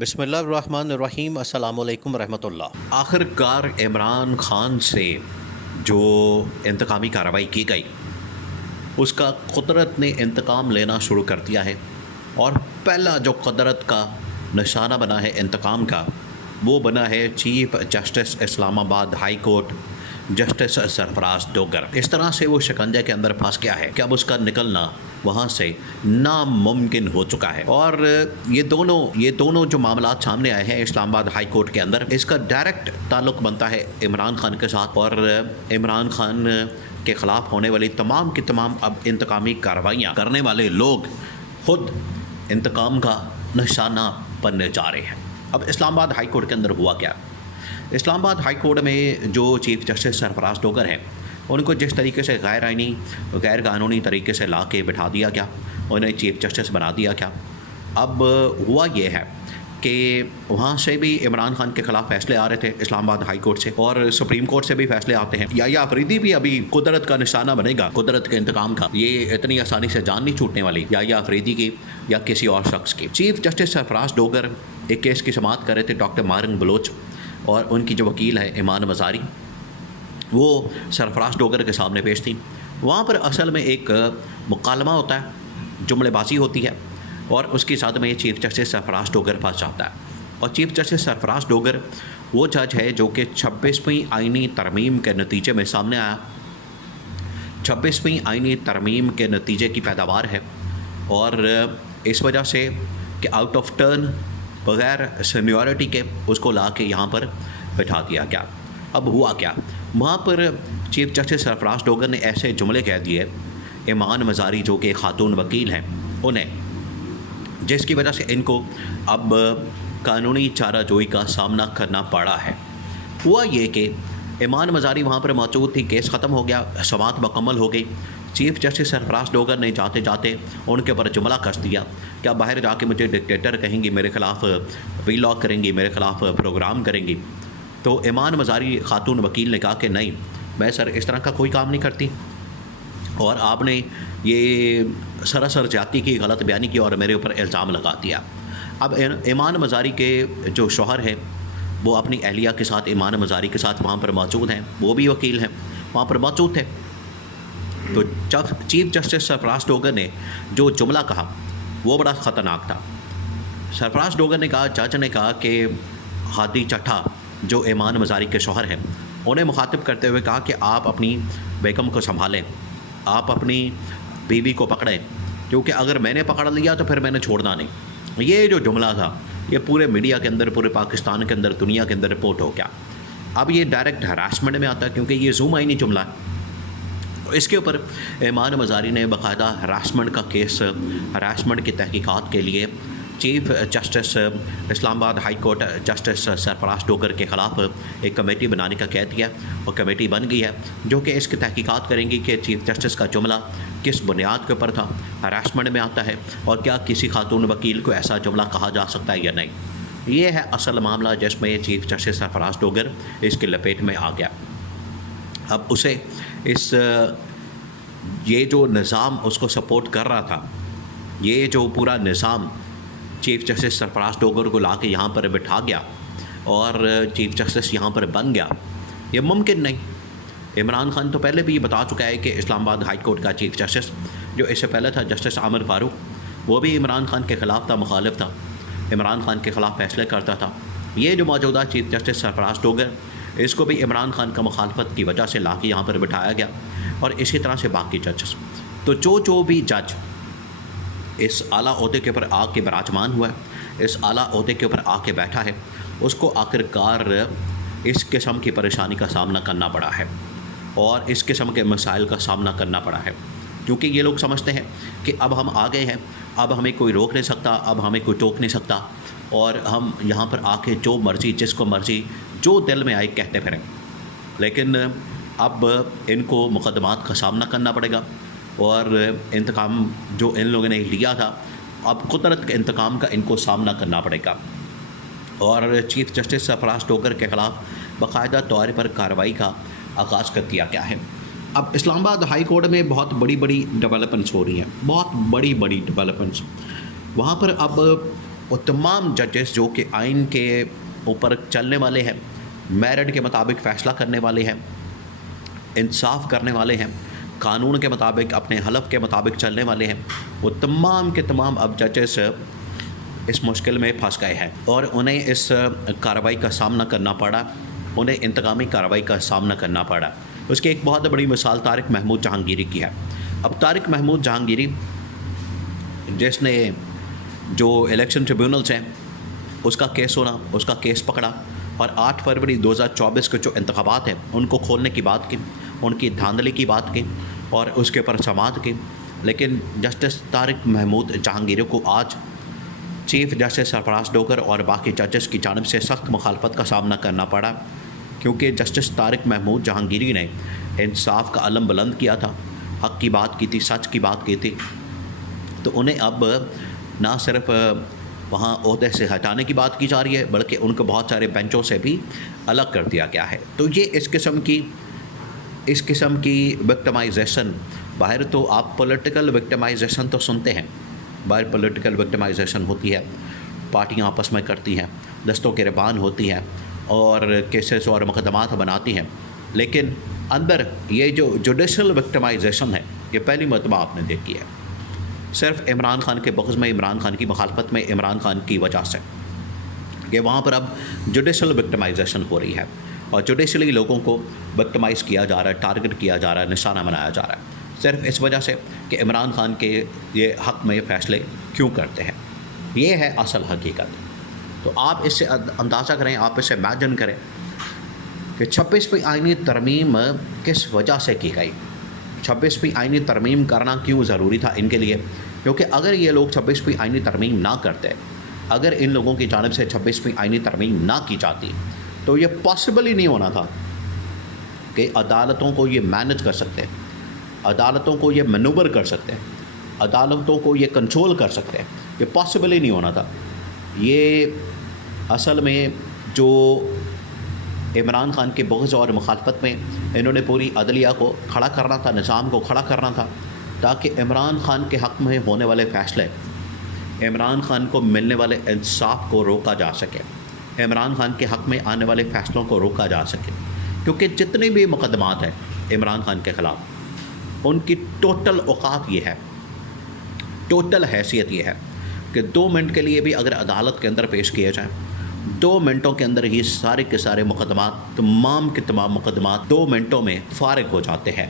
بسم اللہ الرحمن الرحیم۔ السلام علیکم ورحمۃ اللہ۔ آخر کار عمران خان سے جو انتقامی کارروائی کی گئی اس کا قدرت نے انتقام لینا شروع کر دیا ہے، اور پہلا جو قدرت کا نشانہ بنا ہے انتقام کا وہ بنا ہے چیف جسٹس اسلام آباد ہائی کورٹ جسٹس سرفراز ڈوگر۔ اس طرح سے وہ شکنجے کے اندر پھنس گیا ہے کہ اب اس کا نکلنا وہاں سے ناممکن ہو چکا ہے۔ اور یہ دونوں جو معاملات سامنے آئے ہیں اسلام آباد ہائی کورٹ کے اندر، اس کا ڈائریکٹ تعلق بنتا ہے عمران خان کے ساتھ، اور عمران خان کے خلاف ہونے والی تمام کی تمام اب انتقامی کارروائیاں کرنے والے لوگ خود انتقام کا نشانہ بننے جا رہے ہیں۔ اب اسلام آباد ہائی کورٹ کے اندر ہوا کیا؟ اسلام آباد ہائی کورٹ میں جو چیف جسٹس سرفراز ڈوگر ہیں ان کو جس طریقے سے غیر آئینی غیر قانونی طریقے سے لا کے بٹھا دیا گیا، انہیں چیف جسٹس بنا دیا گیا۔ اب ہوا یہ ہے کہ وہاں سے بھی عمران خان کے خلاف فیصلے آ رہے تھے اسلام آباد ہائی کورٹ سے، اور سپریم کورٹ سے بھی فیصلے آتے ہیں۔ یا آفریدی بھی ابھی قدرت کا نشانہ بنے گا، قدرت کے انتقام کا۔ یہ اتنی آسانی سے جان نہیں چھوٹنے والی، یا آفریدی کی یا کسی اور شخص کی۔ چیف جسٹس سرفراز ڈوگر ایک کیس کی سماعت کر رہے تھے، ڈاکٹر مارن بلوچ اور ان کی جو وکیل ہے ایمان مزاری، وہ سرفراز ڈوگر کے سامنے پیش تھیں۔ وہاں پر اصل میں ایک مکالمہ ہوتا ہے، جملے بازی ہوتی ہے، اور اس کی صد میں چیف جسٹس سرفراز ڈوگر پھنس جاتا ہے۔ اور چیف جسٹس سرفراز ڈوگر وہ جج ہے جو کہ 26ویں آئینی ترمیم کے نتیجے میں سامنے آیا، 26ویں آئینی ترمیم کے نتیجے کی پیداوار ہے، اور اس وجہ سے کہ آؤٹ آف ٹرن بغیر سینیورٹی کے اس کو لا کے یہاں پر بٹھا دیا گیا۔ اب ہوا کیا؟ وہاں پر چیف جسٹس سرفراز ڈوگر نے ایسے جملے کہہ دیے ایمان مزاری جو کہ خاتون وکیل ہیں انہیں، جس کی وجہ سے ان کو اب قانونی چارہ جوئی کا سامنا کرنا پڑا ہے۔ ہوا یہ کہ ایمان مزاری وہاں پر موجود تھی، کیس ختم ہو گیا، سماعت مکمل ہو گئی۔ چیف جسٹس سرفراز ڈوگر نے جاتے جاتے ان کے اوپر جملہ کس دیا کہ آپ باہر جا کے مجھے ڈکٹیٹر کہیں گی، میرے خلاف وی لاگ کریں گی، میرے خلاف پروگرام کریں گی۔ تو ایمان مزاری خاتون وکیل نے کہا کہ نہیں، میں سر اس طرح کا کوئی کام نہیں کرتی، اور آپ نے یہ سراسر زیادتی کی، غلط بیانی کی اور میرے اوپر الزام لگا دیا۔ اب ایمان مزاری کے جو شوہر ہے وہ اپنی اہلیہ کے ساتھ ایمان مزاری کے ساتھ وہاں پر موجود ہیں، وہ بھی وکیل ہیں، وہاں پر موجود تھے۔ تو جب چیف جسٹس سرفراز ڈوگر نے جو جملہ کہا وہ بڑا خطرناک تھا۔ سرفراز ڈوگر نے کہا، جج نے کہا کہ ہادی چٹھا جو ایمان مزاری کے شوہر ہیں انہیں مخاطب کرتے ہوئے کہا کہ آپ اپنی بیگم کو سنبھالیں، آپ اپنی بیوی کو پکڑیں، کیونکہ اگر میں نے پکڑ لیا تو پھر میں نے چھوڑنا نہیں۔ یہ جو جملہ تھا یہ پورے میڈیا کے اندر، پورے پاکستان کے اندر، دنیا کے اندر رپورٹ ہو گیا۔ اب یہ ڈائریکٹ ہراسمنٹ میں آتا ہے کیونکہ یہ زوم آئینی جملہ ہے۔ اس کے اوپر ایمان مزاری نے باقاعدہ ہراسمنٹ کا کیس، ہراسمنٹ کی تحقیقات کے لیے چیف جسٹس اسلام آباد ہائی کورٹ جسٹس سرفراز ڈوگر کے خلاف ایک کمیٹی بنانے کا کہہ دیا، اور کمیٹی بن گئی ہے جو کہ اس کی تحقیقات کریں گی کہ چیف جسٹس کا جملہ کس بنیاد کے اوپر تھا، ہراسمنٹ میں آتا ہے، اور کیا کسی خاتون وکیل کو ایسا جملہ کہا جا سکتا ہے یا نہیں۔ یہ ہے اصل معاملہ جس میں چیف جسٹس سرفراز ڈوگر اس کی لپیٹ میں آ گیا۔ اب اسے یہ جو نظام اس کو سپورٹ کر رہا تھا، یہ جو پورا نظام چیف جسٹس سرفراز ڈوگر کو لا کے یہاں پر بٹھا گیا اور چیف جسٹس یہاں پر بن گیا، یہ ممکن نہیں۔ عمران خان تو پہلے بھی یہ بتا چکا ہے کہ اسلام آباد ہائی کورٹ کا چیف جسٹس جو اس سے پہلے تھا جسٹس عامر فاروق، وہ بھی عمران خان کے خلاف تھا، مخالف تھا، عمران خان کے خلاف فیصلے کرتا تھا۔ یہ جو موجودہ چیف جسٹس سرفراز ڈوگر، اس کو بھی عمران خان کا مخالفت کی وجہ سے لا کے یہاں پر بٹھایا گیا، اور اسی طرح سے باقی ججز۔ تو جو بھی جج اس اعلیٰ عہدے کے اوپر آ کے براجمان ہوا ہے، اس اعلیٰ عہدے کے اوپر آ کے بیٹھا ہے، اس کو آخر کار اس قسم کی پریشانی کا سامنا کرنا پڑا ہے، اور اس قسم کے مسائل کا سامنا کرنا پڑا ہے، کیونکہ یہ لوگ سمجھتے ہیں کہ اب ہم آ گئے ہیں، اب ہمیں کوئی روک نہیں سکتا، اب ہمیں کوئی ٹوک نہیں سکتا، اور ہم یہاں پر آ کے جو مرضی، جس کو مرضی، جو دل میں آئے کہتے پھریں۔ لیکن اب ان کو مقدمات کا سامنا کرنا پڑے گا، اور انتقام جو ان لوگوں نے لیا تھا، اب قدرت کے انتقام کا ان کو سامنا کرنا پڑے گا۔ اور چیف جسٹس سرفراز ڈوگر کے خلاف باقاعدہ طور پر کارروائی کا آغاز کر دیا گیا ہے۔ اب اسلام آباد ہائی کورٹ میں بہت بڑی ڈیولپمنٹس ہو رہی ہیں، بہت بڑی ڈیولپمنٹس۔ وہاں پر اب وہ تمام ججز جو کہ آئین کے اوپر چلنے والے ہیں، میرٹ کے مطابق فیصلہ کرنے والے ہیں، انصاف کرنے والے ہیں، قانون کے مطابق اپنے حلف کے مطابق چلنے والے ہیں، وہ تمام کے تمام اب ججز اس مشکل میں پھنس گئے ہیں اور انہیں اس کارروائی کا سامنا کرنا پڑا، انہیں انتقامی کارروائی کا سامنا کرنا پڑا۔ اس کی ایک بہت بڑی مثال طارق محمود جہانگیری کی ہے۔ اب طارق محمود جہانگیری جس نے جو الیکشن ٹریبیونلز ہیں اس کا کیس سنا، اس کا کیس پکڑا اور 8 فروری 2024 کے جو انتخابات ہیں ان کو کھولنے کی بات کی، ان کی دھاندلی کی بات کی اور اس کے اوپر سماعت کی، لیکن جسٹس طارق محمود جہانگیری کو آج چیف جسٹس سرفراز ڈوگر اور باقی ججز کی جانب سے سخت مخالفت کا سامنا کرنا پڑا، کیونکہ جسٹس طارق محمود جہانگیری نے انصاف کا علم بلند کیا تھا، حق کی بات کی تھی، سچ کی بات کی تھی، تو انہیں اب نہ صرف وہاں عہدے سے ہٹانے کی بات کی جا رہی ہے بلکہ ان کو بہت سارے بینچوں سے بھی الگ کر دیا گیا ہے۔ تو یہ اس قسم کی وکٹمائزیشن، باہر تو آپ پولیٹیکل وکٹمائزیشن تو سنتے ہیں، باہر پولیٹیکل وکٹمائزیشن ہوتی ہے، پارٹیاں آپس میں کرتی ہیں، دستوں گریبان ہوتی ہیں اور کیسز اور مقدمات بناتی ہیں، لیکن اندر یہ جو جوڈیشل وکٹمائزیشن ہے یہ پہلی مرتبہ آپ نے دیکھی ہے، صرف عمران خان کے بغض میں، عمران خان کی مخالفت میں، عمران خان کی وجہ سے کہ وہاں پر اب جوڈیشل وکٹمائزیشن ہو رہی ہے اور جوڈیشلی لوگوں کو وکٹمائز کیا جا رہا ہے، ٹارگٹ کیا جا رہا ہے، نشانہ بنایا جا رہا ہے، صرف اس وجہ سے کہ عمران خان کے یہ حق میں فیصلے کیوں کرتے ہیں۔ یہ ہے اصل حقیقت۔ تو آپ اس سے اندازہ کریں، آپ اس سے امیجن کریں کہ 26ویں آئینی ترمیم کس وجہ سے کی گئی، 26ویں آئینی ترمیم کرنا کیوں ضروری تھا ان کے لیے، کیونکہ اگر یہ لوگ 26ویں آئینی ترمیم نہ کرتے، اگر ان لوگوں کی جانب سے 26ویں آئینی ترمیم نہ کی جاتی تو یہ پاسبل ہی نہیں ہونا تھا کہ عدالتوں کو یہ مینج کر سکتے، عدالتوں کو یہ مینوور کر سکتے، عدالتوں کو یہ کنٹرول کر سکتے، یہ پاسبل ہی نہیں ہونا تھا۔ یہ اصل میں جو عمران خان کے بغض اور مخالفت میں انہوں نے پوری عدلیہ کو کھڑا کرنا تھا، نظام کو کھڑا کرنا تھا، تاکہ عمران خان کے حق میں ہونے والے فیصلے، عمران خان کو ملنے والے انصاف کو روکا جا سکے، عمران خان کے حق میں آنے والے فیصلوں کو روکا جا سکے، کیونکہ جتنے بھی مقدمات ہیں عمران خان کے خلاف ان کی ٹوٹل اوقات یہ ہے، ٹوٹل حیثیت یہ ہے کہ 2 منٹ کے لیے بھی اگر عدالت کے اندر پیش کیے جائیں، 2 منٹوں کے اندر ہی سارے کے سارے مقدمات، تمام کے تمام مقدمات 2 منٹوں میں فارغ ہو جاتے ہیں۔